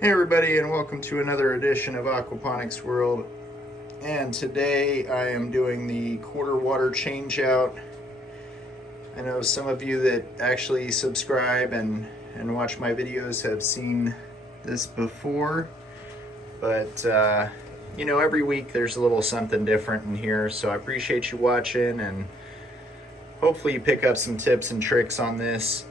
Hey everybody, and welcome to another edition of Aquaponics World. And today I am doing the quarter water change out. I know some of you that actually subscribe and watch my videos have seen this before, but every week there's a little something different in here, so I appreciate you watching, and hopefully you pick up some tips and tricks on this.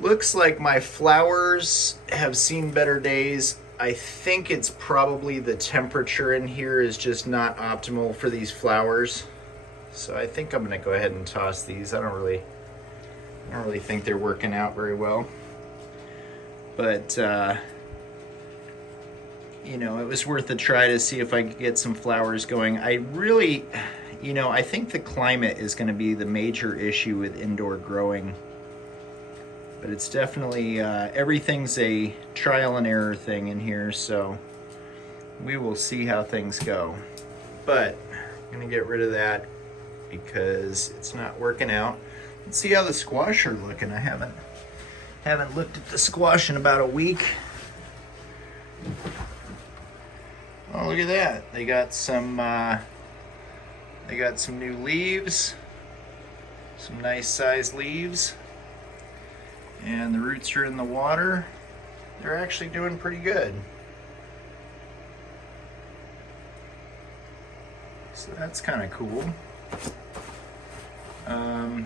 Looks like my flowers have seen better days. I think it's probably the temperature in here is just not optimal for these flowers. So I think I'm gonna go ahead and toss these. I don't really think they're working out very well. But it was worth a try to see if I could get some flowers going. I really, I think the climate is gonna be the major issue with indoor growing. But it's definitely, everything's a trial and error thing in here, so we will see how things go. But I'm gonna get rid of that because it's not working out. Let's see how the squash are looking. I haven't looked at the squash in about a week. Oh, look at that. They got some new leaves, some nice sized leaves. And the roots are in the water. They're actually doing pretty good. So that's kind of cool. All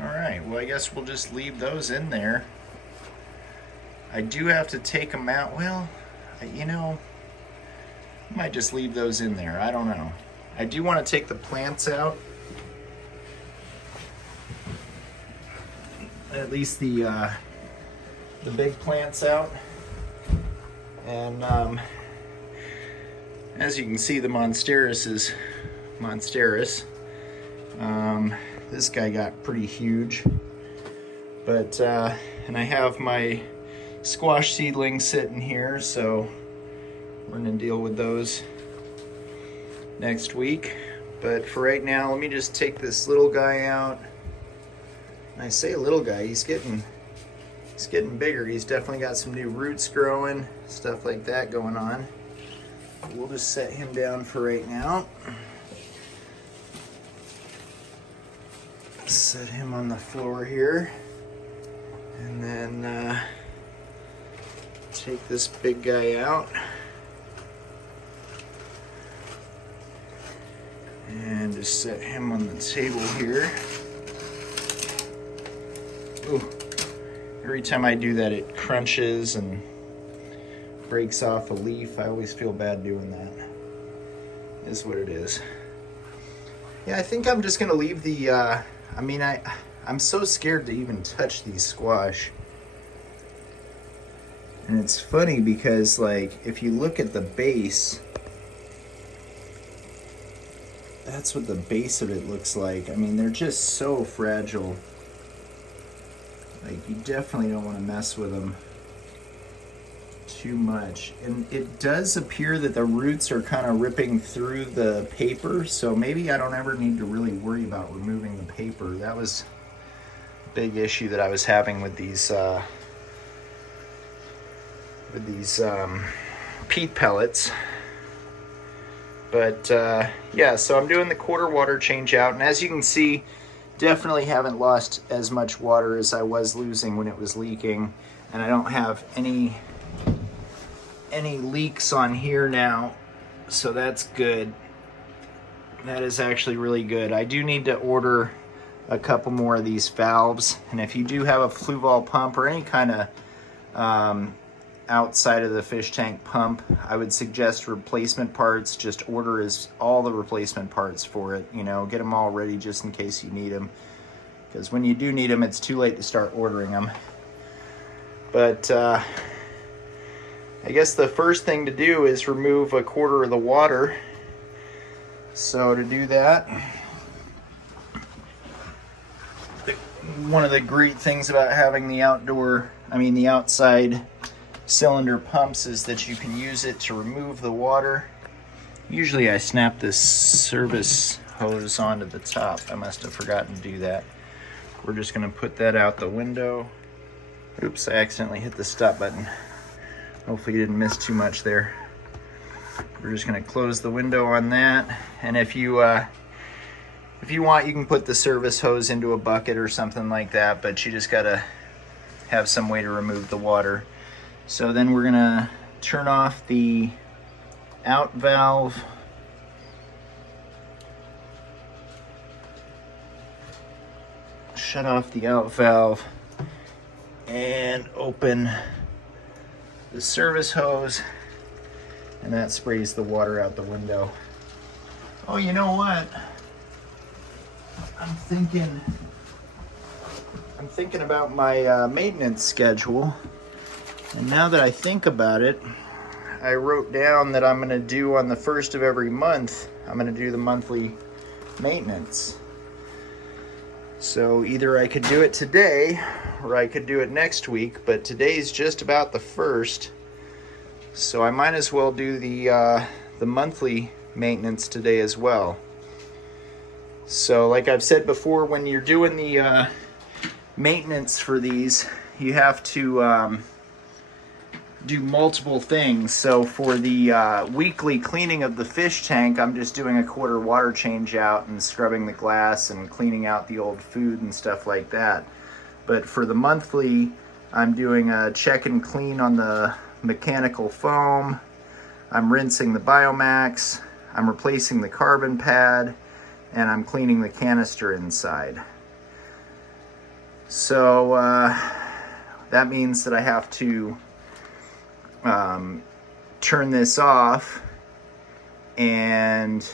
right, well, I guess we'll just leave those in there. I do have to take them out. Well, I might just leave those in there. I don't know. I do want to take the plants out. At least the big plants out, and as you can see, the monsteris is monsteris. This guy got pretty huge, but and I have my squash seedlings sitting here, so we're gonna deal with those next week. But for right now, let me just take this little guy out. I say a little guy, he's getting bigger. He's definitely got some new roots growing, stuff like that going on. We'll just set him down for right now. Set him on the floor here. And then take this big guy out. And just set him on the table here. Ooh. Every time I do that, it crunches and breaks off a leaf. I always feel bad doing that. Is what it is. Yeah, I think I'm just gonna leave the, I'm so scared to even touch these squash. And it's funny because, like, if you look at the base, that's what the base of it looks like. I mean, they're just so fragile. Like, you definitely don't want to mess with them too much. And it does appear that the roots are kind of ripping through the paper, so maybe I don't ever need to really worry about removing the paper. That was a big issue that I was having with these peat pellets. But yeah, so I'm doing the quarter water change out, and as you can see, definitely haven't lost as much water as I was losing when it was leaking, and I don't have any leaks on here now, so that's good. That is actually really good. I do need to order a couple more of these valves, and if you do have a fluval pump or any kind of outside of the fish tank pump, I would suggest replacement parts. Just order all the replacement parts for it, get them all ready just in case you need them, because when you do need them, it's too late to start ordering them. But I guess the first thing to do is remove a quarter of the water. So to do that, one of the great things about having the outside cylinder pumps is that you can use it to remove the water. Usually I snap this service hose onto the top. I must have forgotten to do that. We're just going to put that out the window. Oops, I accidentally hit the stop button. Hopefully you didn't miss too much there. We're just gonna close the window on that. And if you want, you can put the service hose into a bucket or something like that, but you just gotta have some way to remove the water. So then we're gonna turn off the out valve. Shut off the out valve and open the service hose, and that sprays the water out the window. Oh, you know what? I'm thinking about my maintenance schedule, and now that I think about it, I wrote down that I'm gonna do on the first of every month, I'm gonna do the monthly maintenance. So either I could do it today or I could do it next week, but today's just about the first, so I might as well do the monthly maintenance today as well. So like I've said before, when you're doing the maintenance for these, you have to do multiple things. So for the weekly cleaning of the fish tank, I'm just doing a quarter water change out and scrubbing the glass and cleaning out the old food and stuff like that. But for the monthly, I'm doing a check and clean on the mechanical foam. I'm rinsing the Biomax. I'm replacing the carbon pad, and I'm cleaning the canister inside. So that means that I have to turn this off, and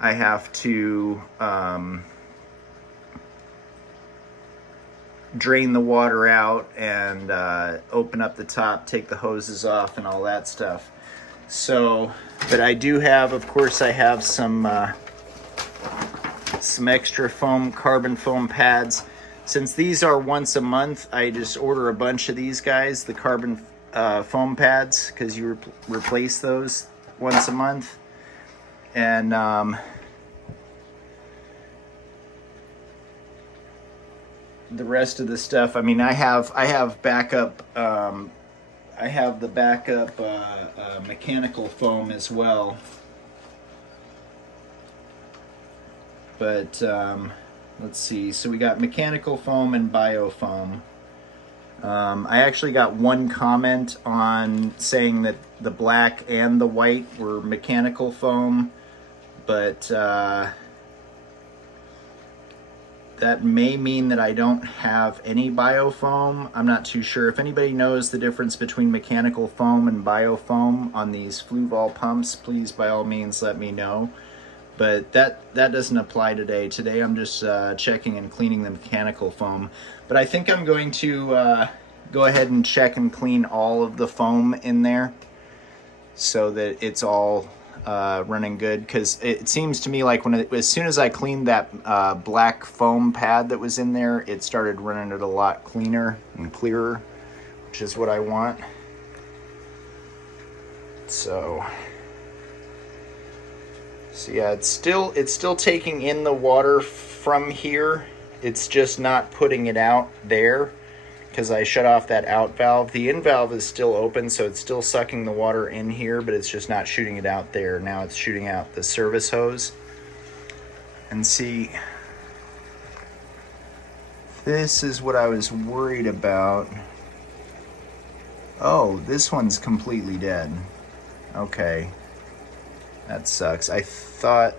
I have to drain the water out and open up the top, take the hoses off, and all that stuff. So, but I do have, of course, I have some extra foam, carbon foam pads. Since these are once a month, I just order a bunch of these guys, the carbon foam pads, because you replace those once a month. And the rest of the stuff, I mean, I have backup, I have the backup mechanical foam as well. But let's see, so we got mechanical foam and biofoam. I actually got one comment on saying that the black and the white were mechanical foam, but that may mean that I don't have any biofoam. I'm not too sure. If anybody knows the difference between mechanical foam and biofoam on these Fluval pumps, please by all means let me know. But that doesn't apply today. Today I'm just checking and cleaning the mechanical foam. But I think I'm going to go ahead and check and clean all of the foam in there so that it's all running good. Because it seems to me like as soon as I cleaned that black foam pad that was in there, it started running it a lot cleaner and clearer, which is what I want. So yeah, it's still taking in the water from here. It's just not putting it out there because I shut off that out valve. The in valve is still open, so it's still sucking the water in here, but it's just not shooting it out there. Now it's shooting out the service hose. And see, this is what I was worried about. Oh, this one's completely dead. Okay. That sucks. I thought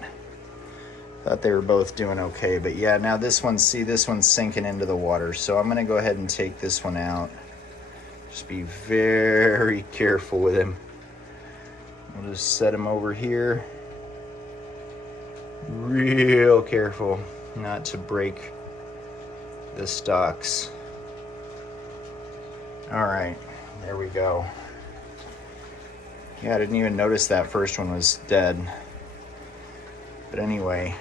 they were both doing okay, but yeah, now this one's sinking into the water, so I'm gonna go ahead and take this one out. Just be very careful with him. We'll just set him over here. Real careful not to break the stalks. All right, there we go. Yeah, I didn't even notice that first one was dead. But anyway.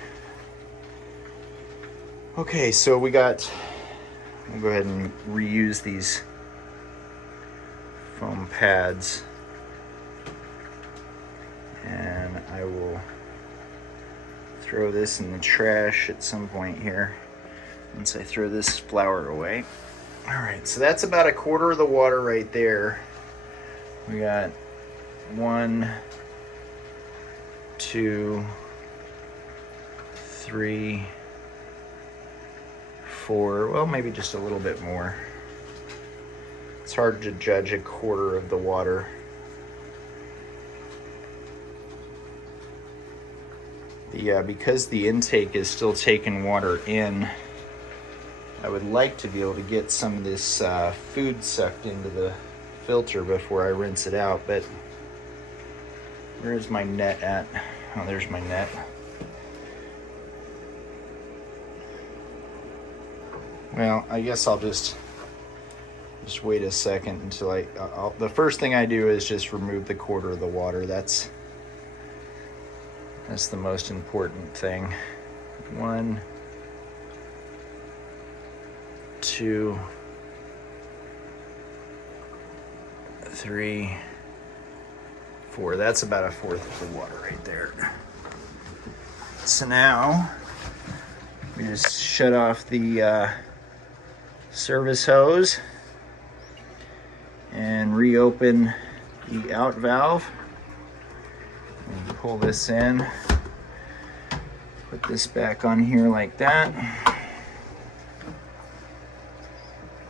Okay, so we'll go ahead and reuse these foam pads. And I will throw this in the trash at some point here once I throw this flour away. All right, so that's about a quarter of the water right there. We got 1, 2, 3, 4, well, maybe just a little bit more. It's hard to judge a quarter of the water. Because the intake is still taking water in, I would like to be able to get some of this food sucked into the filter before I rinse it out, but where is my net at? Oh, there's my net. Well, I guess I'll just wait a second until the first thing I do is just remove the quarter of the water. That's the most important thing. 1, 2, 3, 4. That's about a fourth of the water right there. So now we just shut off the service hose and reopen the out valve. And pull this in, put this back on here like that.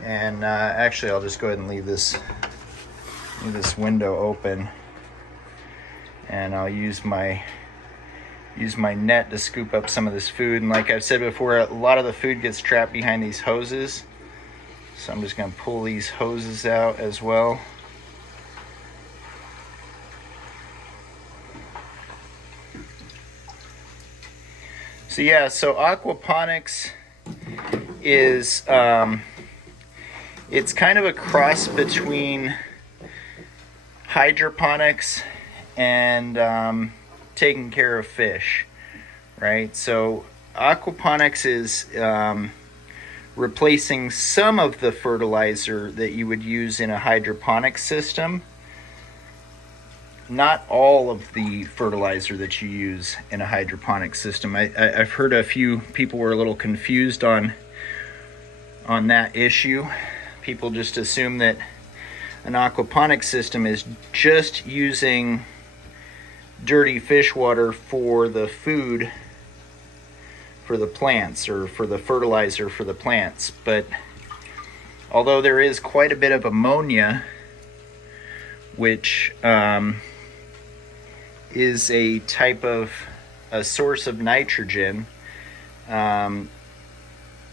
And actually I'll just go ahead and leave this window open, and I'll use my net to scoop up some of this food. And like I've said before, a lot of the food gets trapped behind these hoses, so I'm just going to pull these hoses out as well. So yeah, so Aquaponics is it's kind of a cross between hydroponics and taking care of fish, right? So aquaponics is replacing some of the fertilizer that you would use in a hydroponic system. Not all of the fertilizer that you use in a hydroponic system. I've heard a few people were a little confused on that issue. People just assume that an aquaponic system is just using dirty fish water for the food for the plants, or for the fertilizer for the plants. But although there is quite a bit of ammonia, which is a source of nitrogen, and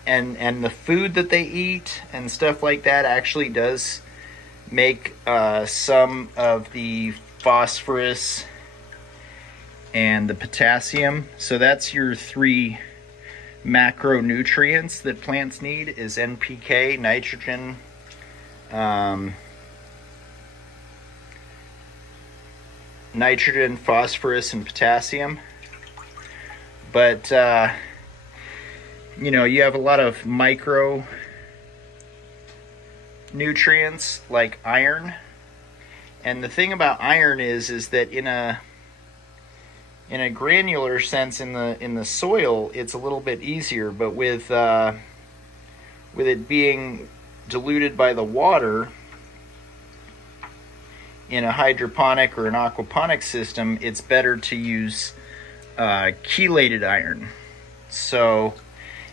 the food that they eat and stuff like that actually does make some of the phosphorus and the potassium. So that's your 3 macronutrients that plants need, is NPK, nitrogen, phosphorus, and potassium. But you have a lot of micro nutrients like iron. And the thing about iron is that in a granular sense in the soil, it's a little bit easier, but with it being diluted by the water in a hydroponic or an aquaponic system, it's better to use chelated iron. So,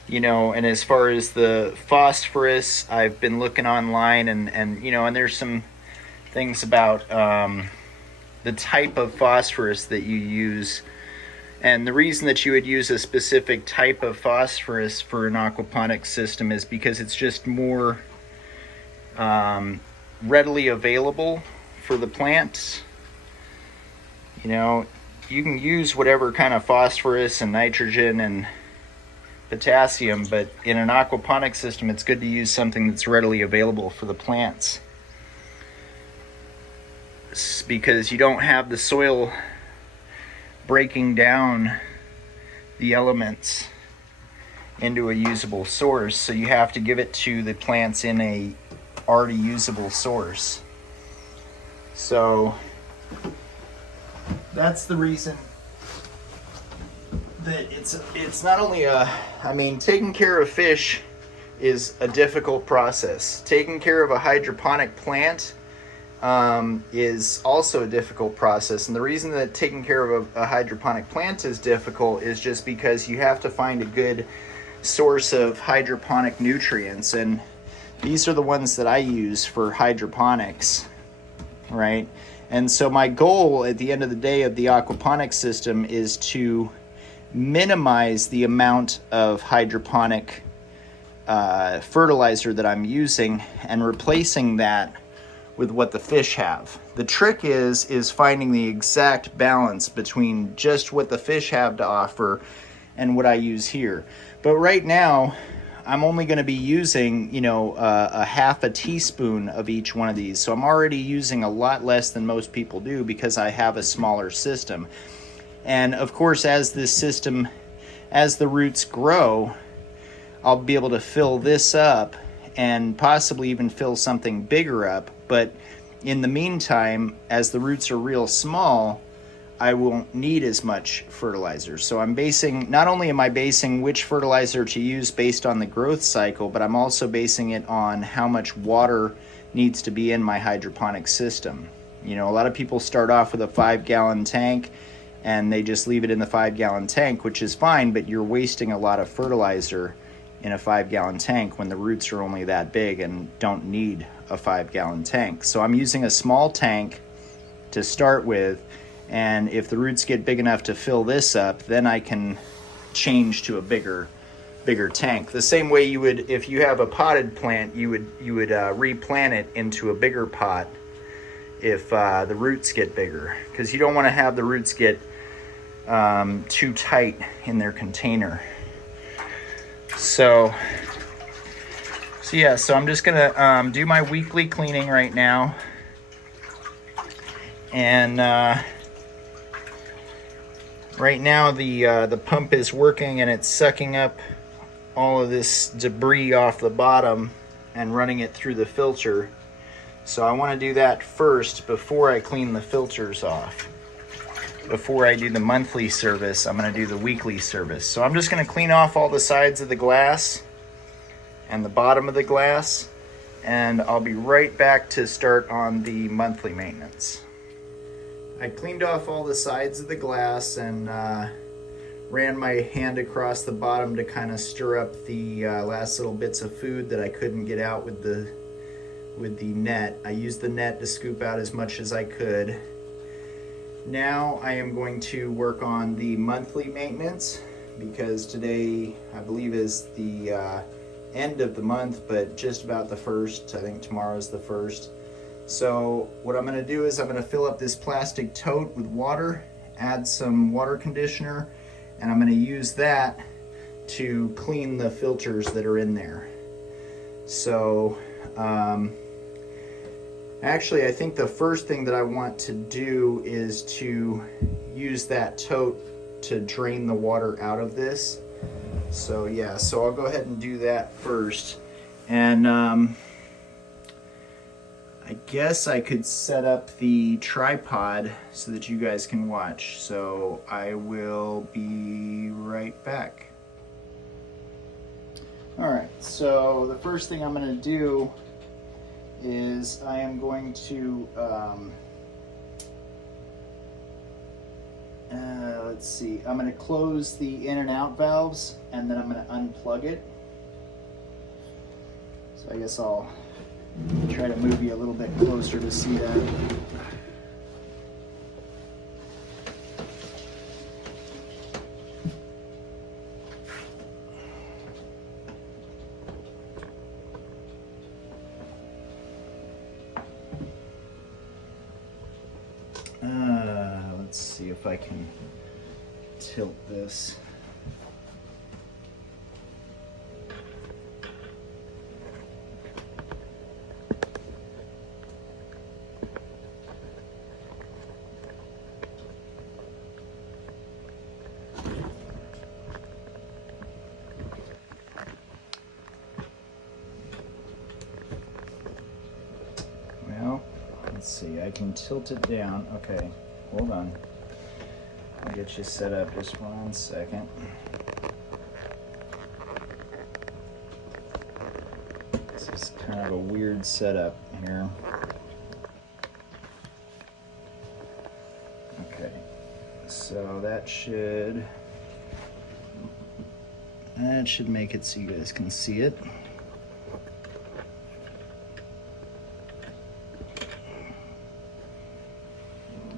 and as far as the phosphorus, I've been looking online, and there's some things about the type of phosphorus that you use. And the reason that you would use a specific type of phosphorus for an aquaponic system is because it's just more readily available for the plants. You can use whatever kind of phosphorus and nitrogen and potassium, but in an aquaponic system, it's good to use something that's readily available for the plants, because you don't have the soil breaking down the elements into a usable source, so you have to give it to the plants in a already usable source. So that's the reason that it's not only taking care of fish is a difficult process. Taking care of a hydroponic plant is also a difficult process. And the reason that taking care of a hydroponic plant is difficult is just because you have to find a good source of hydroponic nutrients. And these are the ones that I use for hydroponics, right? And so my goal at the end of the day of the aquaponic system is to minimize the amount of hydroponic fertilizer that I'm using and replacing that with what the fish have. The trick is finding the exact balance between just what the fish have to offer and what I use here. But right now, I'm only going to be using, you know, a half a teaspoon of each one of these. So I'm already using a lot less than most people do because I have a smaller system. And of course, as this system, as the roots grow, I'll be able to fill this up and possibly even fill something bigger up. But in the meantime, as the roots are real small, I won't need as much fertilizer. So I'm basing, not only am I basing which fertilizer to use based on the growth cycle, but I'm also basing it on how much water needs to be in my hydroponic system. You know, a lot of people start off with a 5-gallon tank and they just leave it in the 5-gallon tank, which is fine, but you're wasting a lot of fertilizer in a 5-gallon tank when the roots are only that big and don't need a 5-gallon tank. So I'm using a small tank to start with, and if the roots get big enough to fill this up, then I can change to a bigger tank. The same way you would, if you have a potted plant, you would replant it into a bigger pot if the roots get bigger, because you don't want to have the roots get too tight in their container. So yeah, so I'm just gonna do my weekly cleaning right now, and right now the pump is working and it's sucking up all of this debris off the bottom and running it through the filter. So I want to do that first before I clean the filters off. Before I do the monthly service, I'm going to do the weekly service. So I'm just going to clean off all the sides of the glass and the bottom of the glass, and I'll be right back to start on the monthly maintenance. I cleaned off all the sides of the glass and ran my hand across the bottom to kind of stir up the last little bits of food that I couldn't get out with the net. I used the net to scoop out as much as I could. Now I am going to work on the monthly maintenance, because today I believe is the end of the month, but just about the first. I think tomorrow's the first. So what I'm going to do is I'm going to fill up this plastic tote with water, add some water conditioner, and I'm going to use that to clean the filters that are in there. So actually, I think the first thing that I want to do is to use that tote to drain the water out of this. So yeah, so I'll go ahead and do that first. And I guess I could set up the tripod so that you guys can watch. So I will be right back. All right, so the first thing I'm going to do is I am going to, let's see, I'm going to close the in and out valves, and then I'm going to unplug it. So I guess I'll try to move you a little bit closer to see that. Let's see if I can tilt this. Well, let's see, I can tilt it down. Okay, hold on. I'll get you set up just 1 second. weird setup here. Okay, so that should make it so you guys can see it.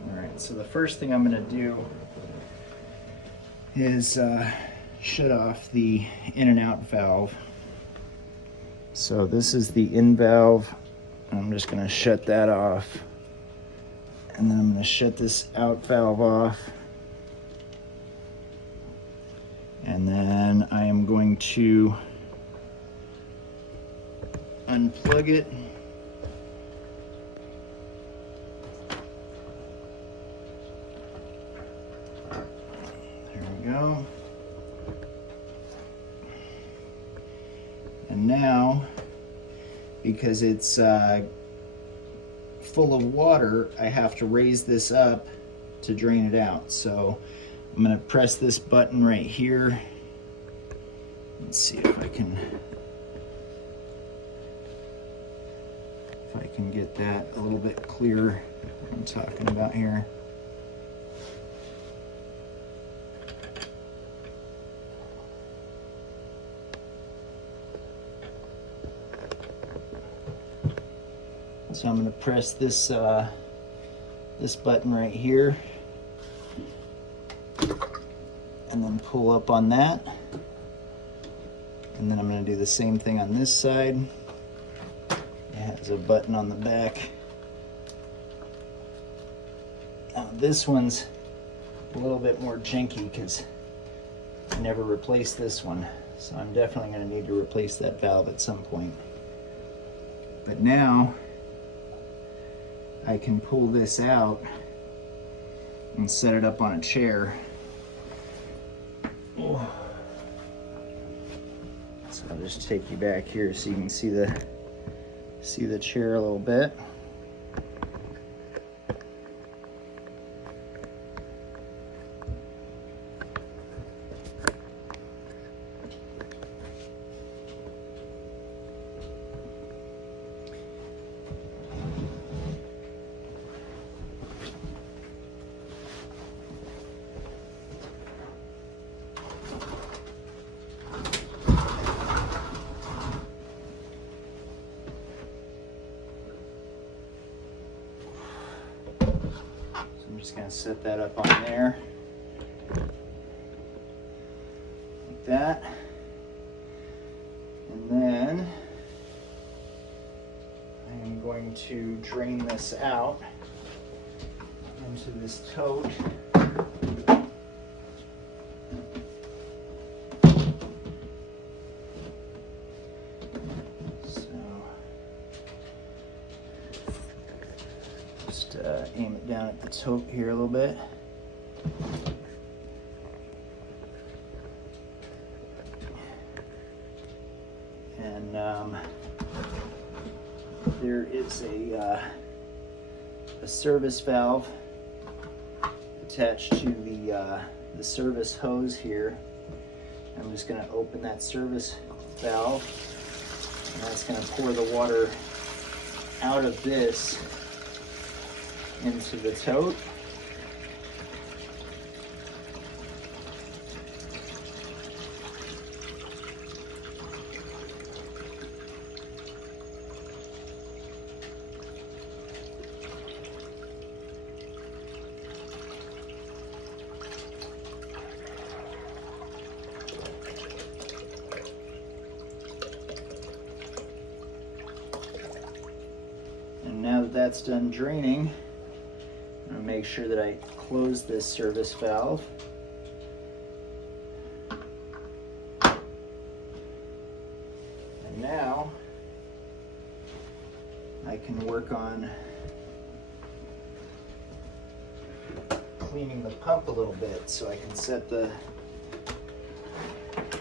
All right, so the first thing I'm going to do is shut off the in and out valve. So this is the in valve. I'm just going to shut that off. And then I'm going to shut this out valve off. And then I am going to unplug it. There we go. And now, because it's full of water, I have to raise this up to drain it out. So I'm going to press this button right here. Let's see if I can get that a little bit clearer what I'm talking about here. So I'm going to press this this button right here, and then pull up on that, and then I'm going to do the same thing on this side. It has a button on the back. Now this one's a little bit more janky because I never replaced this one, so I'm definitely going to need to replace that valve at some point. But now I can pull this out and set it up on a chair. So I'll just take you back here so you can see the chair a little bit. I'm just going to set that up on there, like that. And then I am going to drain this out into this tote. Aim it down at the tote here a little bit. And there is a service valve attached to the service hose here. I'm just going to open that service valve, and that's going to pour the water out of this into the tote. And now that that's done draining, I'm going to make sure that I close this service valve. And now I can work on cleaning the pump a little bit. So I can set the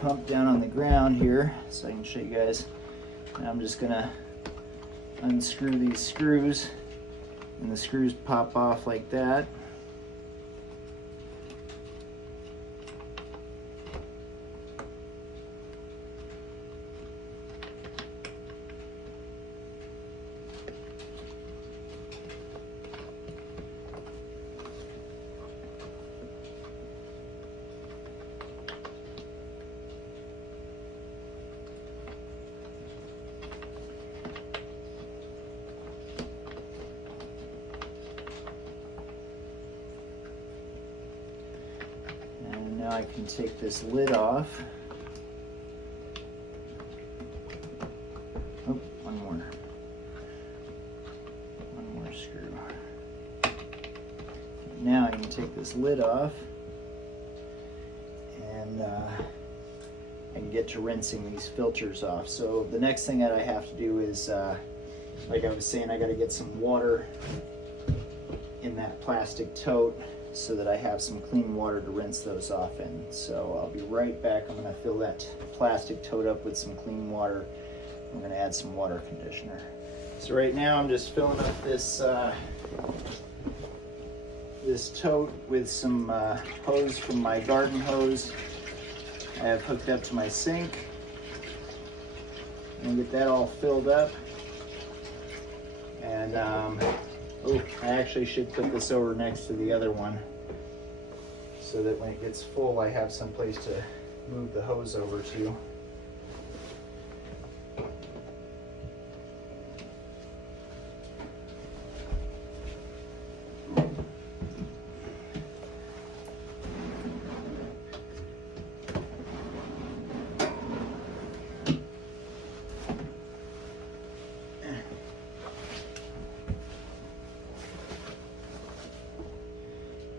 pump down on the ground here so I can show you guys. And I'm just going to unscrew these screws, and the screws pop off like that. now I can take this lid off. Oh, one more screw. Now I can take this lid off, and I can get to rinsing these filters off. So the next thing that I have to do is, like I was saying, I got to get some water in that plastic tote so that I have some clean water to rinse those off in. So I'll be right back. I'm going to fill that plastic tote up with some clean water. I'm going to add some water conditioner. So right now I'm just filling up this this tote with some hose from my garden hose I have hooked up to my sink. And get that all filled up. And oh, I actually should put this over next to the other one so that when it gets full, I have some place to move the hose over to.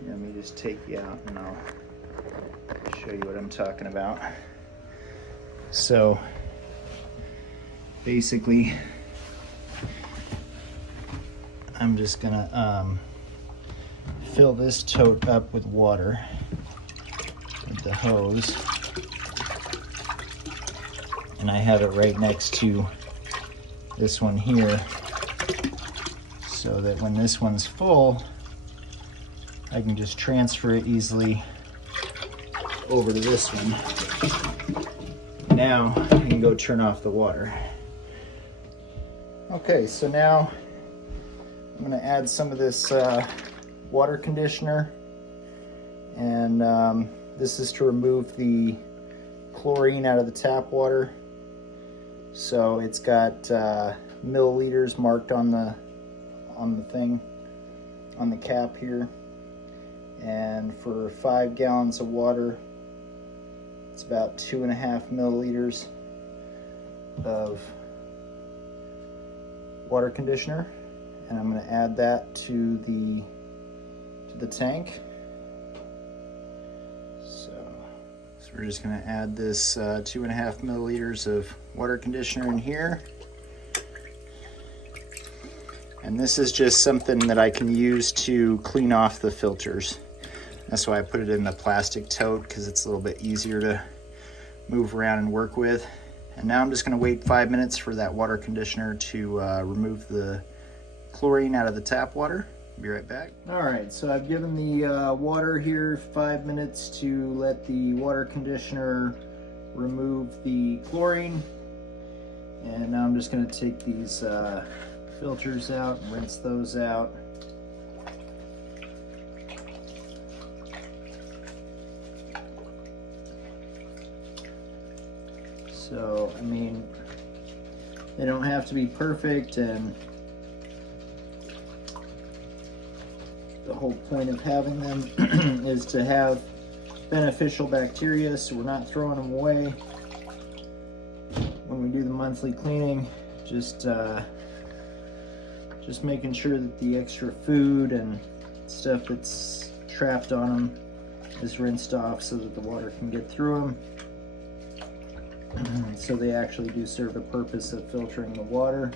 Let me just take you out and I'll show you what I'm talking about. So basically, I'm just gonna fill this tote up with water with the hose, and I have it right next to this one here so that when this one's full, I can just transfer it easily over to this one. Now I can go turn off the water. Okay, so now I'm going to add some of this water conditioner, and this is to remove the chlorine out of the tap water. So it's got milliliters marked on the thing, on the cap here. And for 5 gallons of water, it's about 2.5 milliliters of water conditioner, and I'm going to add that to the tank. So we're just going to add this 2.5 milliliters of water conditioner in here. And this is just something that I can use to clean off the filters. That's why I put it in the plastic tote, because it's a little bit easier to move around and work with. And now I'm just going to wait 5 minutes for that water conditioner to remove the chlorine out of the tap water. Be right back. All right, so I've given the water here 5 minutes to let the water conditioner remove the chlorine. And now I'm just going to take these filters out and rinse those out. So, I mean, they don't have to be perfect, and the whole point of having them is to have beneficial bacteria, so we're not throwing them away when we do the monthly cleaning. Just making sure that the extra food and stuff that's trapped on them is rinsed off so that the water can get through them. So they actually do serve the purpose of filtering the water.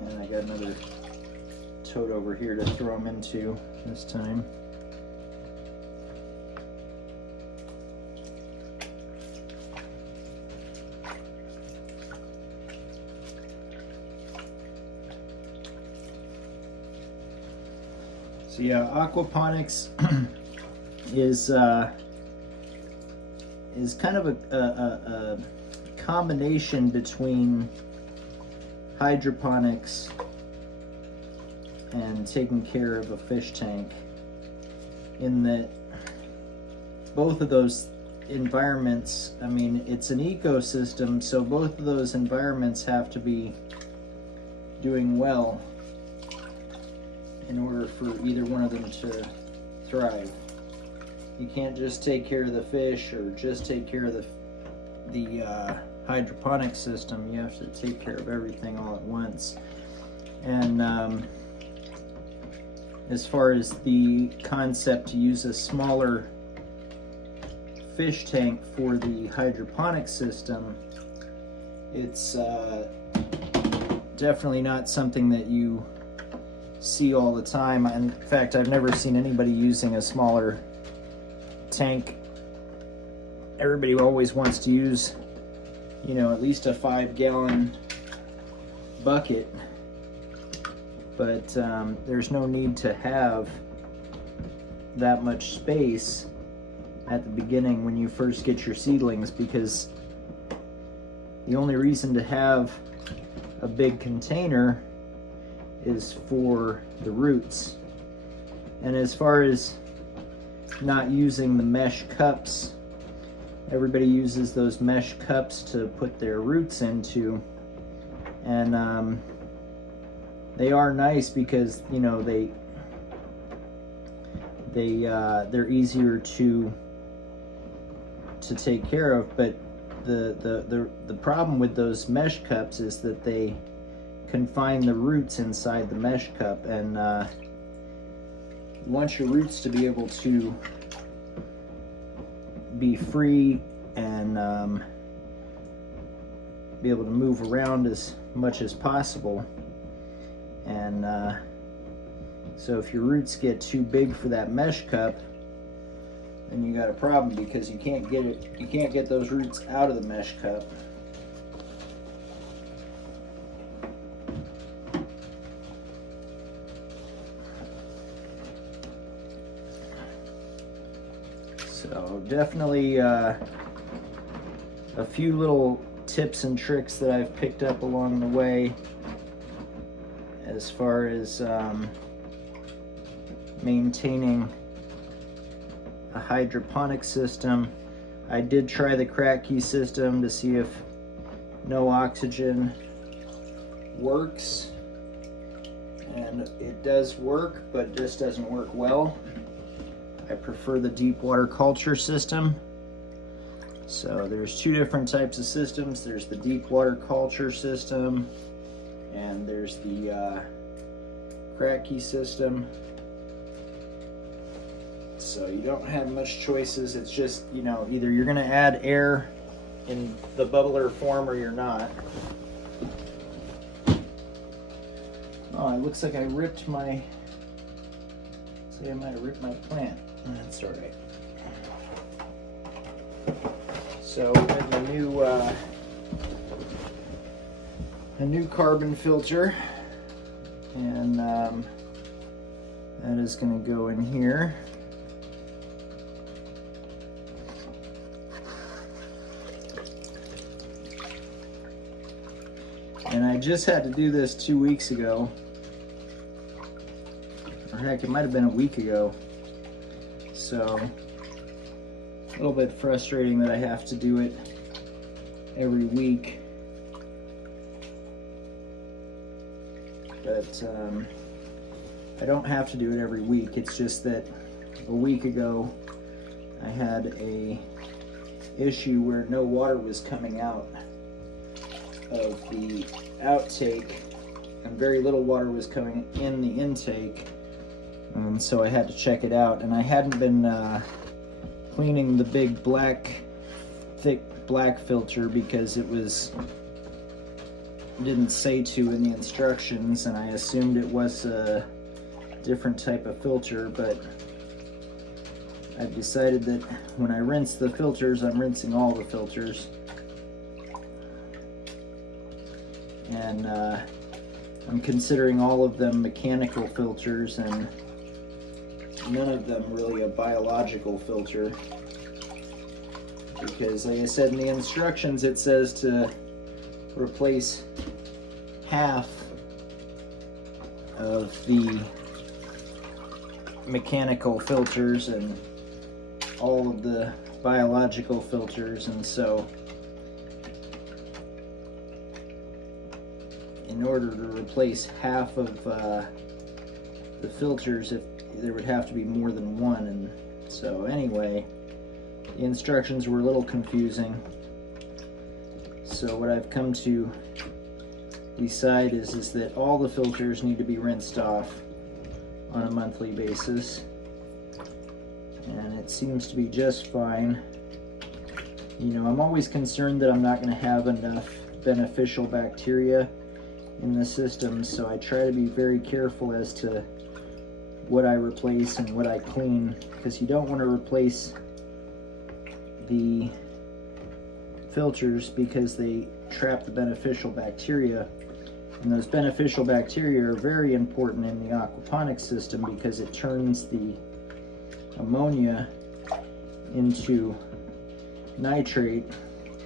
And I got another tote over here to throw them into this time. So yeah, Aquaponics is kind of a combination between hydroponics and taking care of a fish tank, in that both of those environments, I mean, it's an ecosystem, so both of those environments have to be doing well in order for either one of them to thrive. You can't just take care of the fish or just take care of the hydroponic system. You have to take care of everything all at once. And as far as the concept to use a smaller fish tank for the hydroponic system, it's definitely not something that you see all the time. In fact, I've never seen anybody using a smaller tank. Everybody always wants to use, you know, at least a 5-gallon bucket, but there's no need to have that much space at the beginning when you first get your seedlings, because the only reason to have a big container is for the roots. And as far as not using the mesh cups, everybody uses those mesh cups to put their roots into, and they are nice because, you know, they're easier to take care of, but the problem with those mesh cups is that they confine the roots inside the mesh cup, and you want your roots to be able to be free and be able to move around as much as possible. And so if your roots get too big for that mesh cup, then you got a problem, because you can't get those roots out of the mesh cup. So definitely a few little tips and tricks that I've picked up along the way as far as maintaining a hydroponic system. I did try the crack key system to see if no oxygen works, and it does work, but it just doesn't work well. I prefer the deep water culture system. So there's two different types of systems. There's the deep water culture system, and there's the crack key system. So you don't have much choices. It's just, you know, either you're going to add air in the bubbler form or you're not. Oh, it looks like I ripped my, see, I might have ripped my plant. That's all right. So with a new carbon filter, and that is going to go in here. And I just had to do this 2 weeks ago, or heck, it might have been a week ago. So a little bit frustrating that I have to do it every week, but I don't have to do it every week. It's just that a week ago I had a issue where no water was coming out of the outtake and very little water was coming in the intake, and so I had to check it out. And I hadn't been cleaning the big thick black filter because it didn't say to in the instructions, and I assumed it was a different type of filter, but I've decided that when I rinse the filters, I'm rinsing all the filters. And I'm considering all of them mechanical filters and none of them really a biological filter, because like I said in the instructions, it says to replace half of the mechanical filters and all of the biological filters, and so in order to replace half of the filters, there would have to be more than one. And so anyway, the instructions were a little confusing. So what I've come to decide is that all the filters need to be rinsed off on a monthly basis, and it seems to be just fine. You know, I'm always concerned that I'm not going to have enough beneficial bacteria in the system, so I try to be very careful as to what I replace and what I clean, because you don't want to replace the filters because they trap the beneficial bacteria, and those beneficial bacteria are very important in the aquaponics system because it turns the ammonia into nitrate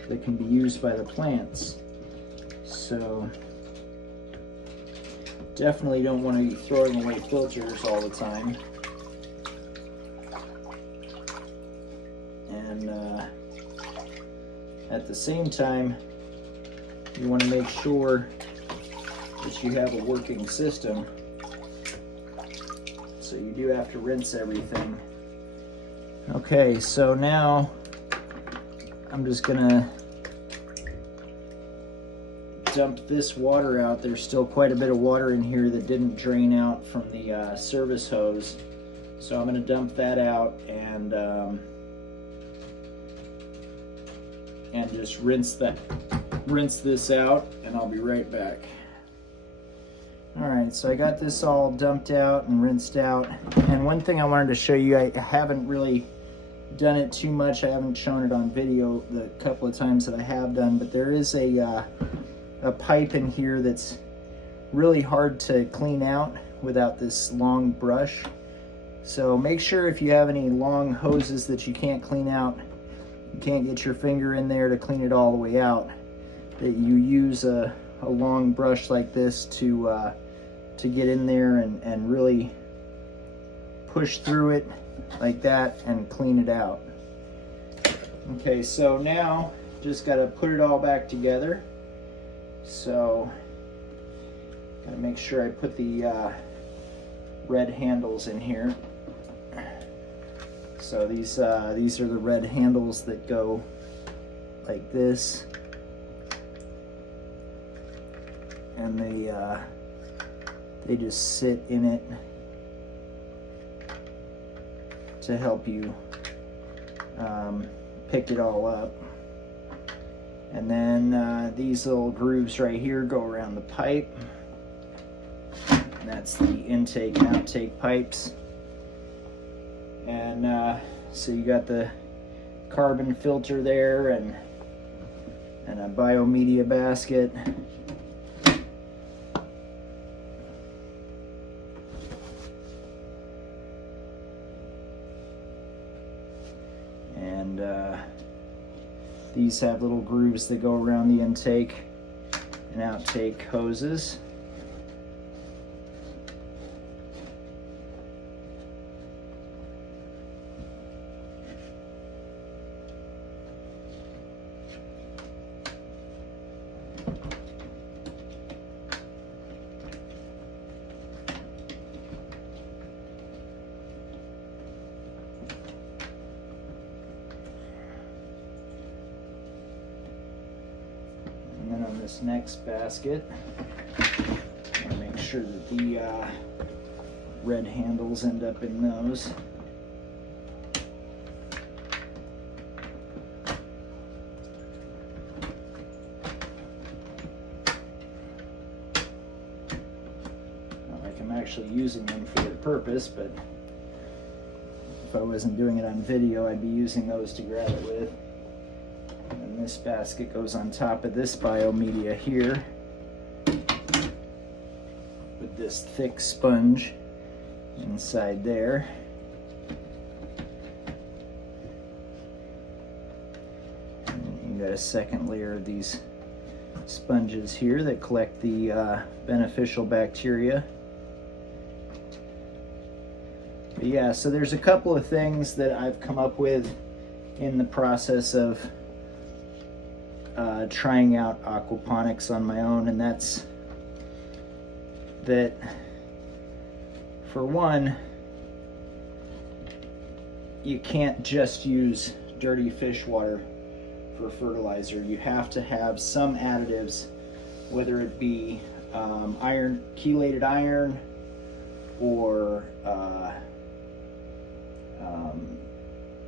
that can be used by the plants. So definitely don't want to be throwing away filters all the time. And at the same time, you want to make sure that you have a working system. So you do have to rinse everything. Okay, so now I'm just gonna dump this water out. There's still quite a bit of water in here that didn't drain out from the service hose. So I'm gonna dump that out and just rinse this out, and I'll be right back. Alright, so I got this all dumped out and rinsed out. And one thing I wanted to show you, I haven't really done it too much. I haven't shown it on video the couple of times that I have done, but there is a pipe in here that's really hard to clean out without this long brush. So make sure if you have any long hoses that you can't clean out, you can't get your finger in there to clean it all the way out, that you use a long brush like this to get in there and really push through it like that and clean it out. Okay, so now just got to put it all back together. So gotta make sure I put the red handles in here. So these are the red handles that go like this, and they just sit in it to help you pick it all up. And then these little grooves right here go around the pipe. And that's the intake and outtake pipes. And so you got the carbon filter there and a biomedia basket. And these have little grooves that go around the intake and outtake hoses. And then on this next basket, I'm going to make sure that the red handles end up in those. Not like I'm actually using them for their purpose, but if I wasn't doing it on video, I'd be using those to grab it with. And this basket goes on top of this biomedia here with this thick sponge inside there. And you got a second layer of these sponges here that collect the beneficial bacteria. But yeah, so there's a couple of things that I've come up with in the process of trying out aquaponics on my own, and that's that for one, you can't just use dirty fish water for fertilizer. You have to have some additives, whether it be iron, chelated iron, or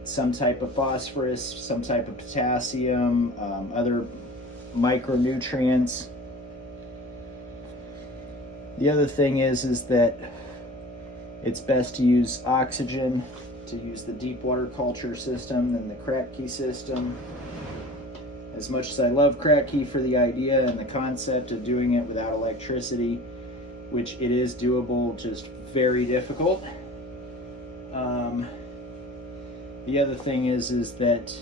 some type of phosphorus, some type of potassium, other micronutrients. The other thing is that it's best to use oxygen, to use the deep water culture system than the Kratky system. As much as I love Kratky for the idea and the concept of doing it without electricity, which it is doable, just very difficult. The other thing is that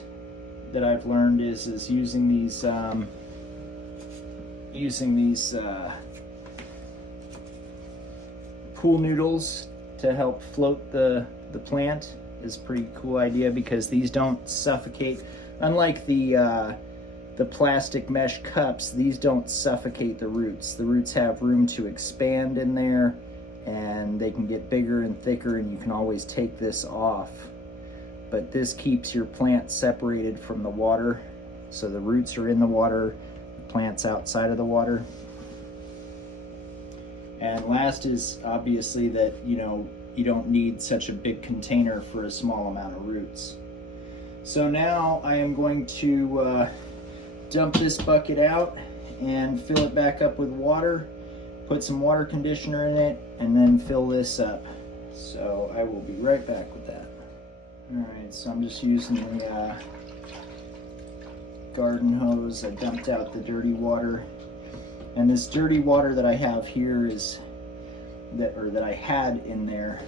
I've learned is using these pool noodles to help float the plant is a pretty cool idea, because these don't suffocate. Unlike the plastic mesh cups, these don't suffocate the roots. The roots have room to expand in there, and they can get bigger and thicker, and you can always take this off. But this keeps your plant separated from the water, so the roots are in the water, the plant's outside of the water. And last is obviously that, you know, you don't need such a big container for a small amount of roots. So now I am going to dump this bucket out and fill it back up with water, put some water conditioner in it, and then fill this up. So I will be right back with that. Alright, so I'm just using the garden hose. I dumped out the dirty water. And this dirty water that I have here is that I had in there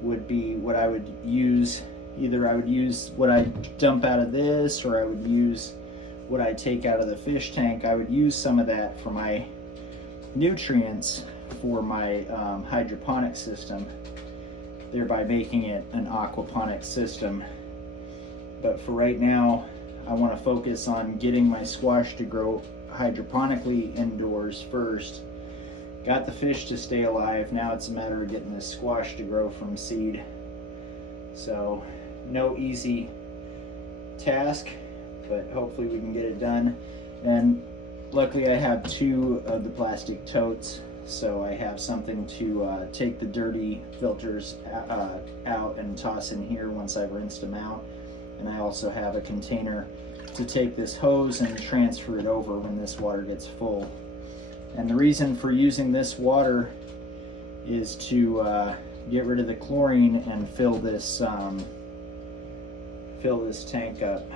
would be what I would use. Either I would use what I dump out of this, or I would use what I take out of the fish tank. I would use some of that for my nutrients for my hydroponic system, thereby making it an aquaponic system. But for right now, I want to focus on getting my squash to grow hydroponically indoors first. Got the fish to stay alive. Now it's a matter of getting this squash to grow from seed. So no easy task, but hopefully we can get it done. And luckily I have 2 of the plastic totes, so I have something to take the dirty filters out and toss in here once I've rinsed them out. And I also have a container to take this hose and transfer it over when this water gets full. And the reason for using this water is to get rid of the chlorine and fill this tank up.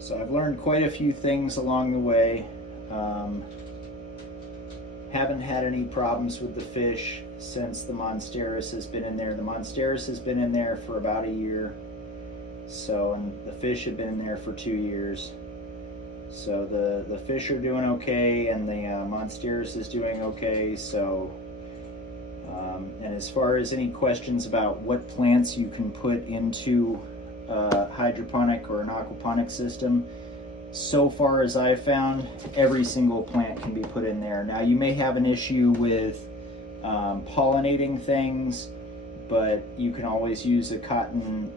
So I've learned quite a few things along the way. Haven't had any problems with the fish since the Monsteris has been in there. The Monsteris has been in there for about a year. So, and the fish have been in there for 2 years. So the fish are doing okay, and the Monsteris is doing okay. So, and as far as any questions about what plants you can put into a hydroponic or an aquaponic system, so far as I've found, every single plant can be put in there. Now you may have an issue with pollinating things, but you can always use a cotton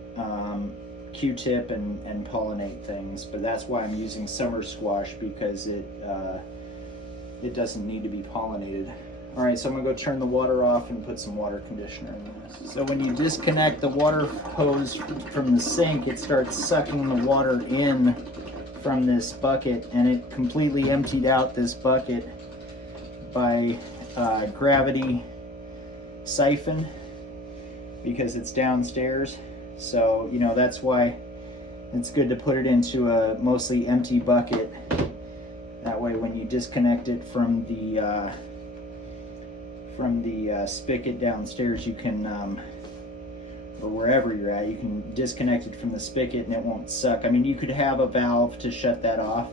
Q-tip and pollinate things. But that's why I'm using summer squash, because it doesn't need to be pollinated. All right, so I'm gonna go turn the water off and put some water conditioner in this. So when you disconnect the water hose from the sink, it starts sucking the water in from this bucket, and it completely emptied out this bucket by gravity siphon, because it's downstairs. So, you know, that's why it's good to put it into a mostly empty bucket. That way when you disconnect it from the spigot downstairs, you can, or wherever you're at, you can disconnect it from the spigot and it won't suck. I mean, you could have a valve to shut that off.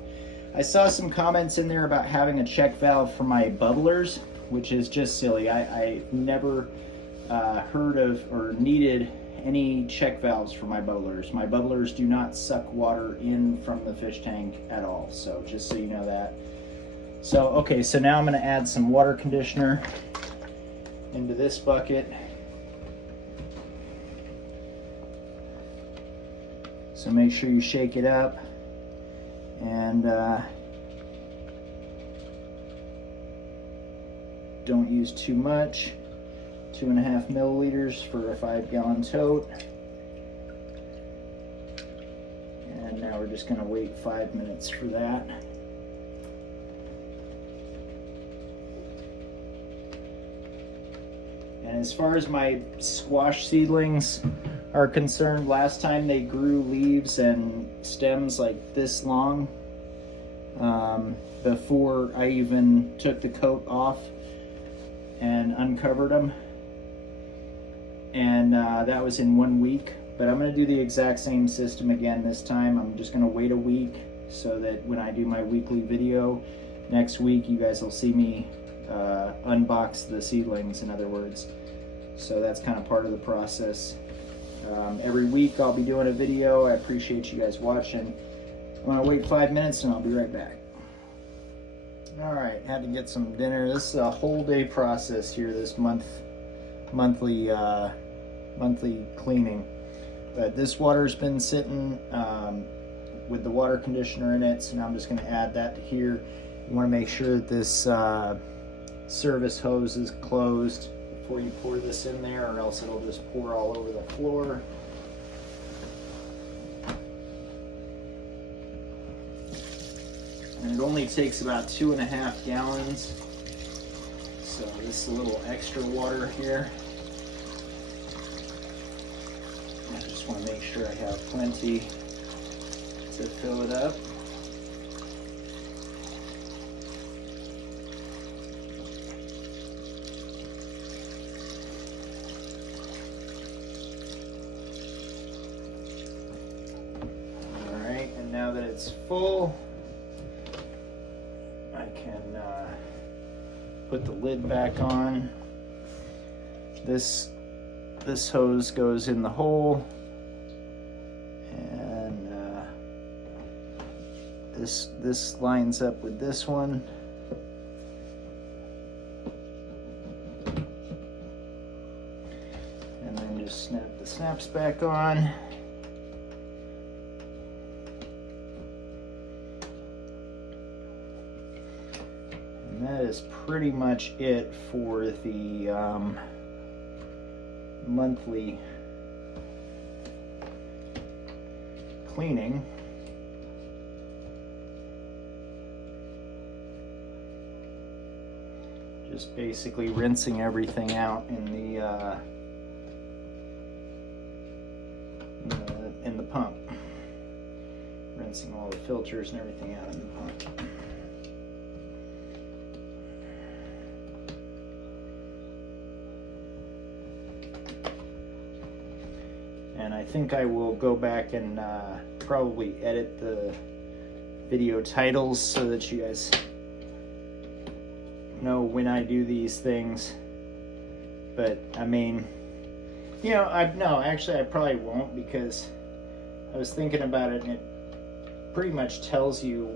I saw some comments in there about having a check valve for my bubblers, which is just silly. I never heard of or needed any check valves for my bubblers. My bubblers do not suck water in from the fish tank at all, so just so you know that. So okay, so now I'm going to add some water conditioner into this bucket. So make sure you shake it up, and don't use too much. 2.5 milliliters for a 5-gallon tote. And now we're just going to wait 5 minutes for that. And as far as my squash seedlings are concerned, last time they grew leaves and stems like this long, before I even took the coat off and uncovered them. And that was in 1 week. But I'm going to do the exact same system again this time. I'm just going to wait a week so that when I do my weekly video next week, you guys will see me unbox the seedlings, in other words. So that's kind of part of the process. Every week I'll be doing a video. I appreciate you guys watching. I'm going to wait 5 minutes and I'll be right back. Alright, had to get some dinner. This is a whole day process here, this monthly cleaning. But this water's been sitting with the water conditioner in it, so now I'm just going to add that here. You want to make sure that this service hose is closed before you pour this in there, or else it'll just pour all over the floor. And it only takes about 2.5 gallons. So this is a little extra water here. I just want to make sure I have plenty to fill it up. Alright, and now that it's full, I can put the lid back on. This hose goes in the hole, and this lines up with this one. And then just snap the snaps back on. And that is pretty much it for the monthly cleaning. Just basically rinsing everything out in the pump. Rinsing all the filters and everything out in the pump. And I think I will go back and probably edit the video titles so that you guys know when I do these things. But I mean, you know, actually I probably won't, because I was thinking about it and it pretty much tells you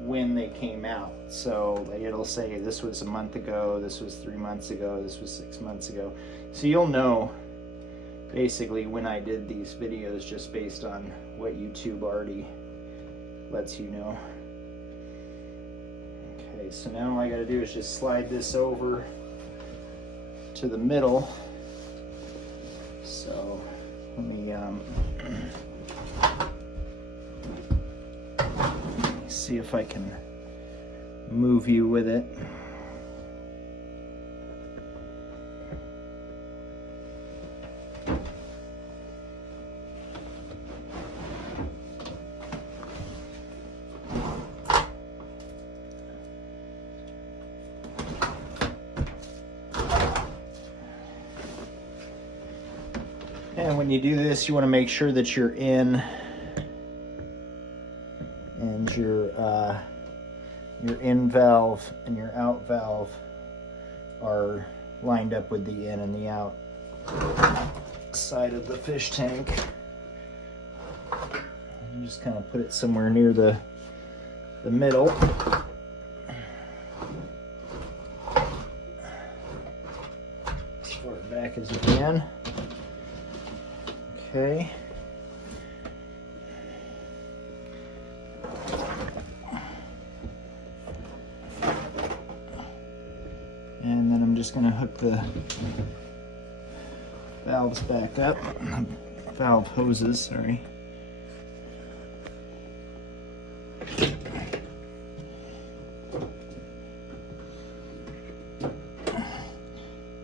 when they came out. So like, it'll say this was a month ago, this was 3 months ago, this was 6 months ago. So you'll know basically when I did these videos just based on what YouTube already lets you know. Okay, so now all I gotta do is just slide this over to the middle. So let me see if I can move you with it. And when you do this, you want to make sure that your in and your in valve and your out valve are lined up with the in and the out. side of the fish tank. And just kind of put it somewhere near the middle. As far back as you can. Okay. And then I'm just going to hook the valves back up. Valve hoses, sorry.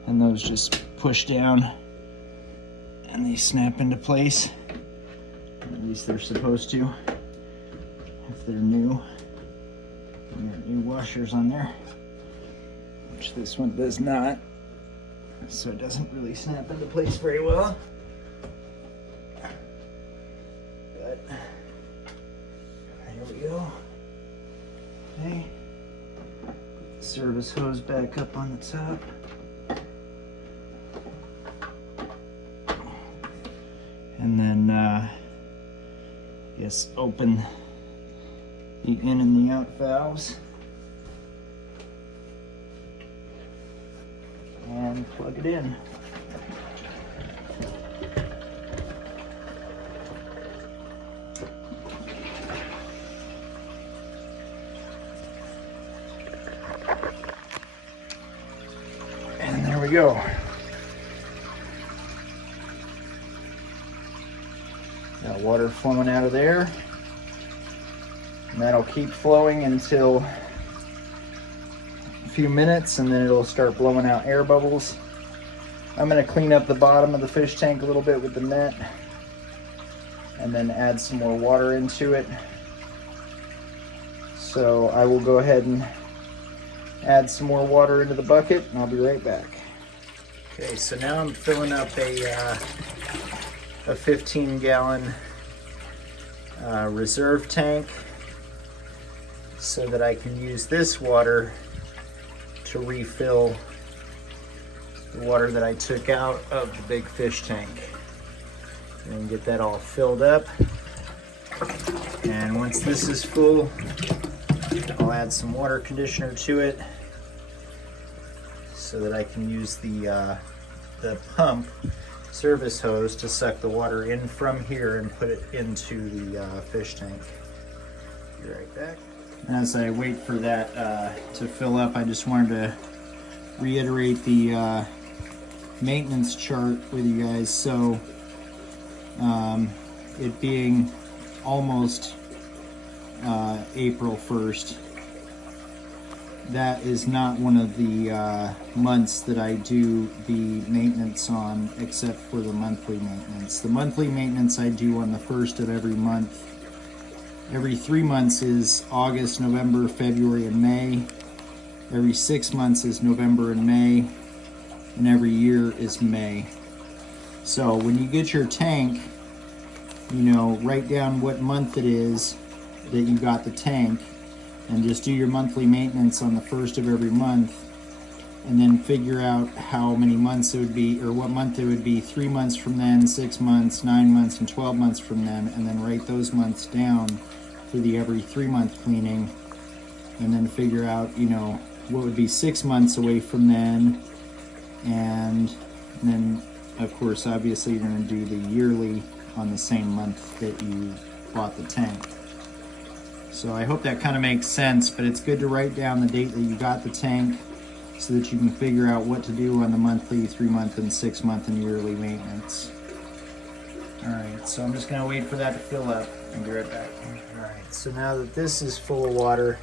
And those just push down and they snap into place. At least they're supposed to, if they're new. And there are new washers on there, which this one does not. So it doesn't really snap into place very well. But there we go. Okay. Put the service hose back up on the top. And then just open the in and the out valves. And plug it in. And there we go. Got water flowing out of there. And that'll keep flowing until a few minutes, and then it'll start blowing out air bubbles. I'm going to clean up the bottom of the fish tank a little bit with the net and then add some more water into it. So I will go ahead and add some more water into the bucket and I'll be right back. Okay, so now I'm filling up a 15-gallon reserve tank so that I can use this water to refill the water that I took out of the big fish tank. And get that all filled up. And once this is full, I'll add some water conditioner to it so that I can use the pump service hose to suck the water in from here and put it into the fish tank. Be right back. As I wait for that to fill up, I just wanted to reiterate the maintenance chart with you guys. So it being almost April 1st, that is not one of the months that I do the maintenance on, except for the monthly maintenance. The monthly maintenance I do on the 1st of every month. Every 3 months is August, November, February, and May. Every 6 months is November and May. And every year is May. So when you get your tank, you know, write down what month it is that you got the tank and just do your monthly maintenance on the 1st of every month, and then figure out how many months it would be, or what month it would be 3 months from then, 6 months, 9 months, and 12 months from then, and then write those months down for the every 3 month cleaning, and then figure out, you know, what would be 6 months away from then, and then of course obviously you're going to do the yearly on the same month that you bought the tank. So I hope that kind of makes sense, but it's good to write down the date that you got the tank so that you can figure out what to do on the monthly, 3 month, and 6 month, and yearly maintenance. Alright, so I'm just going to wait for that to fill up and be right back. Alright, so now that this is full of water,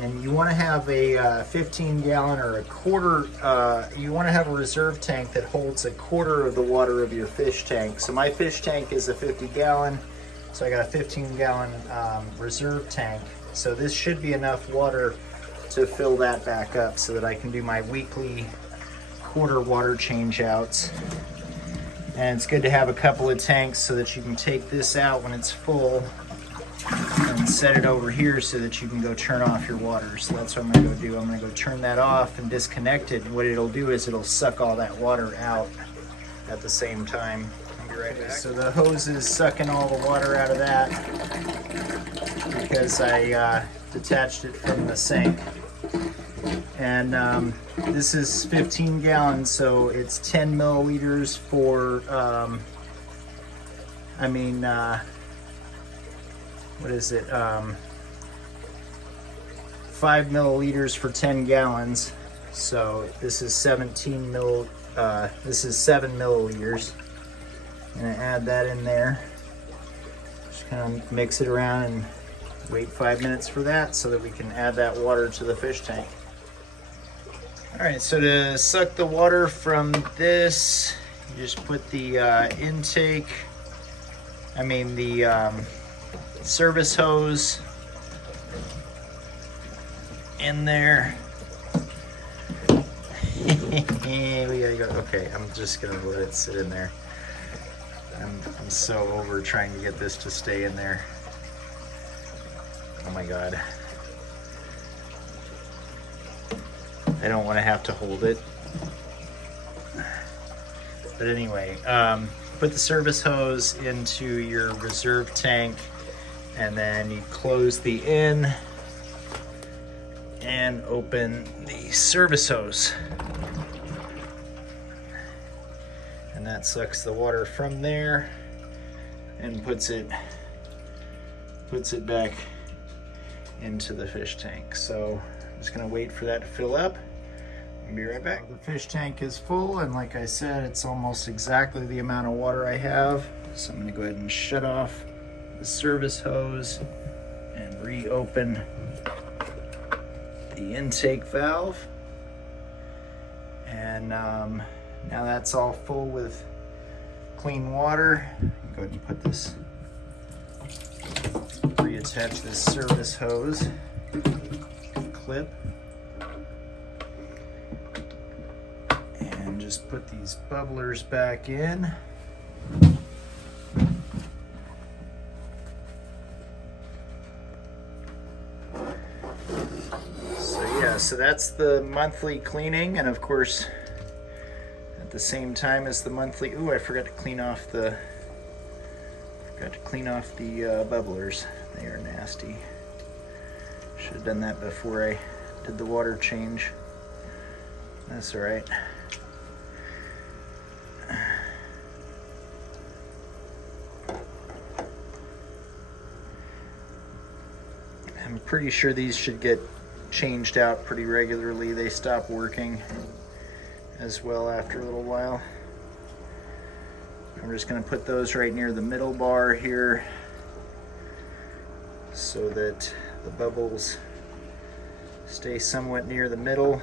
and you want to have a 15-gallon or a quarter, you want to have a reserve tank that holds a quarter of the water of your fish tank. So my fish tank is a 50-gallon, so I got a 15-gallon reserve tank. So this should be enough water to fill that back up so that I can do my weekly quarter water change outs. And it's good to have a couple of tanks so that you can take this out when it's full and set it over here so that you can go turn off your water. So that's what I'm gonna go do. I'm gonna go turn that off and disconnect it. And what it'll do is it'll suck all that water out at the same time. I'll be right back. So the hose is sucking all the water out of that because I detached it from the sink. And this is 15 gallons, so it's 10 milliliters for, what is it? 5 milliliters for 10 gallons. So this is 17 mil. This is 7 milliliters. I'm gonna add that in there. Just kind of mix it around and wait 5 minutes for that so that we can add that water to the fish tank. All right, so to suck the water from this, you just put the service hose in there. We gotta go. Okay, I'm just gonna let it sit in there. I'm so over trying to get this to stay in there. Oh my God. I don't want to have to hold it. But anyway, put the service hose into your reserve tank, and then you close the end and open the service hose. And that sucks the water from there and puts it back into the fish tank. So I'm just gonna wait for that to fill up. I'll be right back. The fish tank is full, and like I said, it's almost exactly the amount of water I have. So I'm gonna go ahead and shut off the service hose and reopen the intake valve. And now that's all full with clean water. Go ahead and put this, reattach this service hose clip. And just put these bubblers back in. So that's the monthly cleaning, and of course at the same time as the monthly, I forgot to clean off the bubblers. They are nasty. Should have done that before I did the water change. That's all right. I'm pretty sure these should get changed out pretty regularly. They stop working as well after a little while. I'm just going to put those right near the middle bar here so that the bubbles stay somewhat near the middle.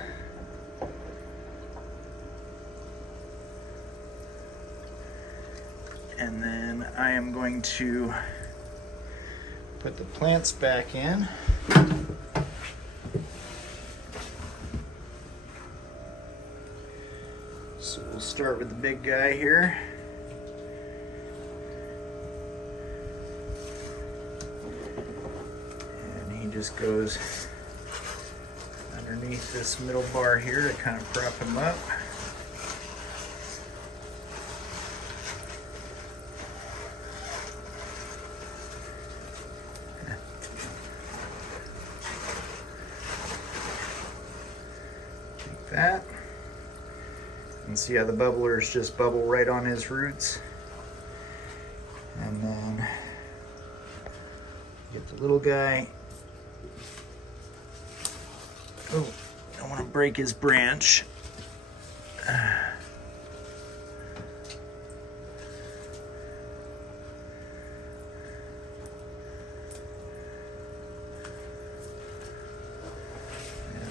And then I am going to put the plants back in. So we'll start with the big guy here. And he just goes underneath this middle bar here to kind of prop him up. Like that. And see how the bubblers just bubble right on his roots. And then get the little guy. Oh, I don't want to break his branch. And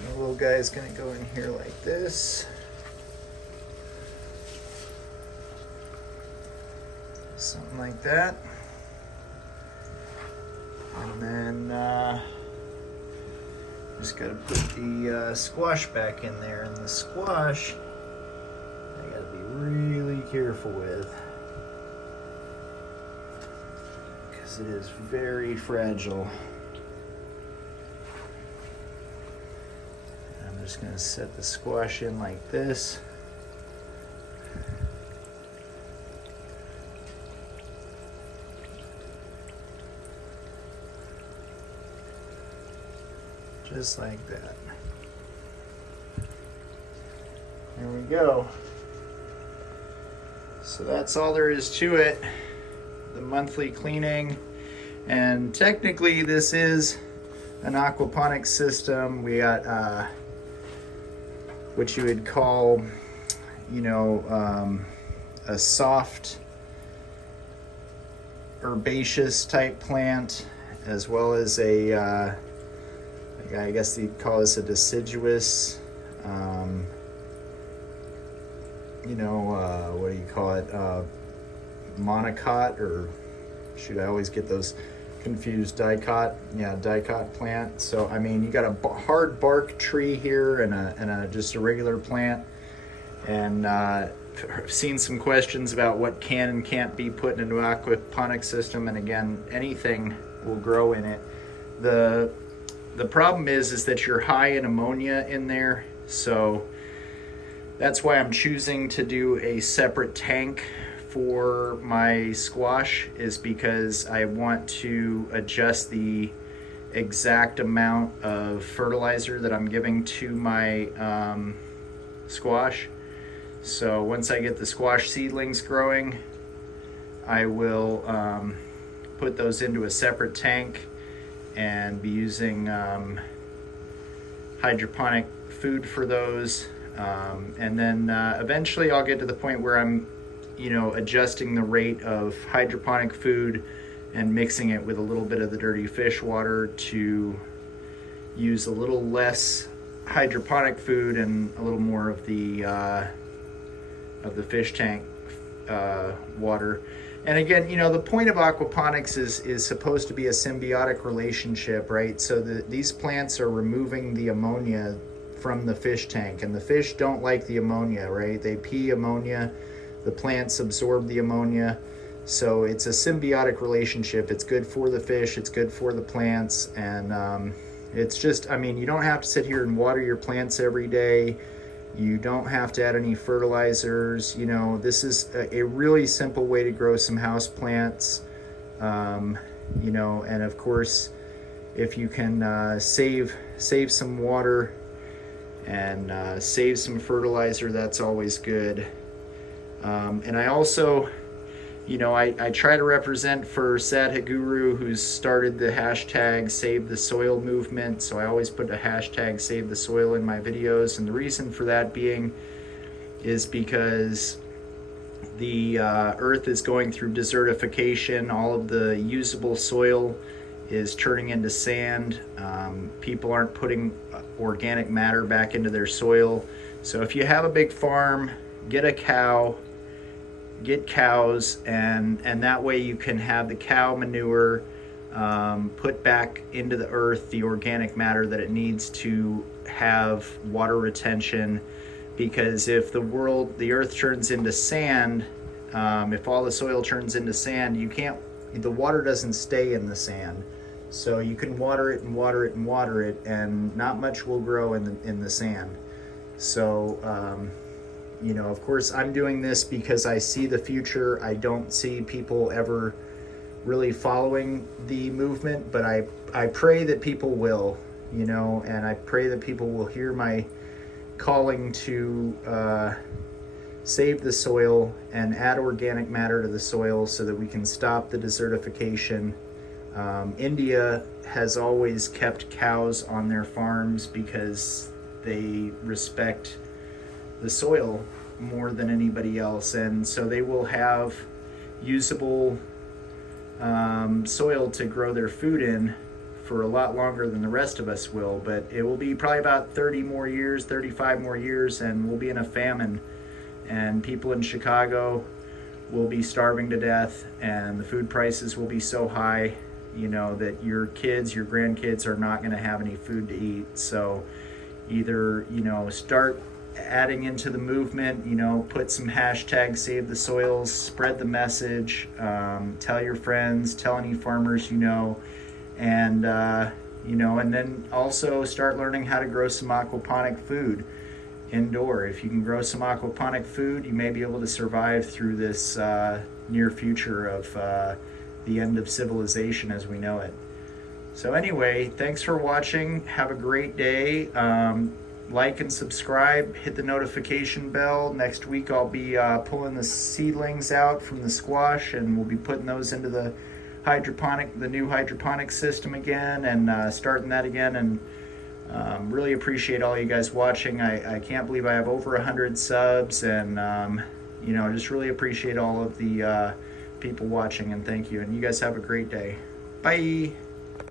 the little guy is going to go in here like this. Something like that. And then just got to put the squash back in there. And the squash, I got to be really careful with because it is very fragile. just going to set the squash in like this. Just like that. There we go. So that's all there is to it. The monthly cleaning. And technically this is an aquaponics system. We got what you would call, you know, a soft herbaceous type plant, as well as a I guess you'd call this a deciduous, you know, what do you call it, monocot, or shoot, I always get those confused, dicot. Yeah, dicot plant. So I mean, you got a hard bark tree here and a just a regular plant. And I've seen some questions about what can and can't be put into an aquaponic system, and again, anything will grow in it. The problem is that you're high in ammonia in there, so that's why I'm choosing to do a separate tank for my squash, is because I want to adjust the exact amount of fertilizer that I'm giving to my squash. So once I get the squash seedlings growing, I will put those into a separate tank and be using hydroponic food for those. And then eventually I'll get to the point where I'm, you know, adjusting the rate of hydroponic food and mixing it with a little bit of the dirty fish water to use a little less hydroponic food and a little more of the fish tank water. And again, you know, the point of aquaponics is supposed to be a symbiotic relationship, right? So these plants are removing the ammonia from the fish tank, and the fish don't like the ammonia, right? They pee ammonia, the plants absorb the ammonia. So it's a symbiotic relationship. It's good for the fish, it's good for the plants, and it's just, I mean, you don't have to sit here and water your plants every day. You don't have to add any fertilizers. You know, this is a really simple way to grow some house plants. You know, and of course, if you can save some water and save some fertilizer, that's always good. And I also, you know, I try to represent for Sadhguru, who's started the hashtag Save the Soil movement. So I always put a hashtag Save the Soil in my videos. And the reason for that being is because the earth is going through desertification. All of the usable soil is turning into sand. People aren't putting organic matter back into their soil. So if you have a big farm, get a cow, get cows, and that way you can have the cow manure put back into the earth the organic matter that it needs to have water retention. Because if the earth turns into sand, if all the soil turns into sand, the water doesn't stay in the sand. So you can water it and water it and water it, and not much will grow in the sand. So you know, of course, I'm doing this because I see the future. I don't see people ever really following the movement, but I pray that people will, you know, and I pray that people will hear my calling to save the soil and add organic matter to the soil so that we can stop the desertification. India has always kept cows on their farms because they respect the soil more than anybody else, and so they will have usable soil to grow their food in for a lot longer than the rest of us will. But it will be probably about 30 more years, 35 more years, and we'll be in a famine, and people in Chicago will be starving to death, and the food prices will be so high, you know, that your kids, your grandkids are not going to have any food to eat. So either, you know, start adding into the movement, you know, put some hashtag Save the Soils, spread the message, tell your friends, tell any farmers you know, and you know, and then also start learning how to grow some aquaponic food indoor. If you can grow some aquaponic food, you may be able to survive through this near future of the end of civilization as we know it. So anyway, thanks for watching. Have a great day. Like and subscribe, hit the notification bell. Next week I'll be pulling the seedlings out from the squash, and we'll be putting those into the new hydroponic system again, and starting that again. And really appreciate all you guys watching. I can't believe I have over 100 subs, and you know, just really appreciate all of the people watching, and thank you. And you guys have a great day. Bye.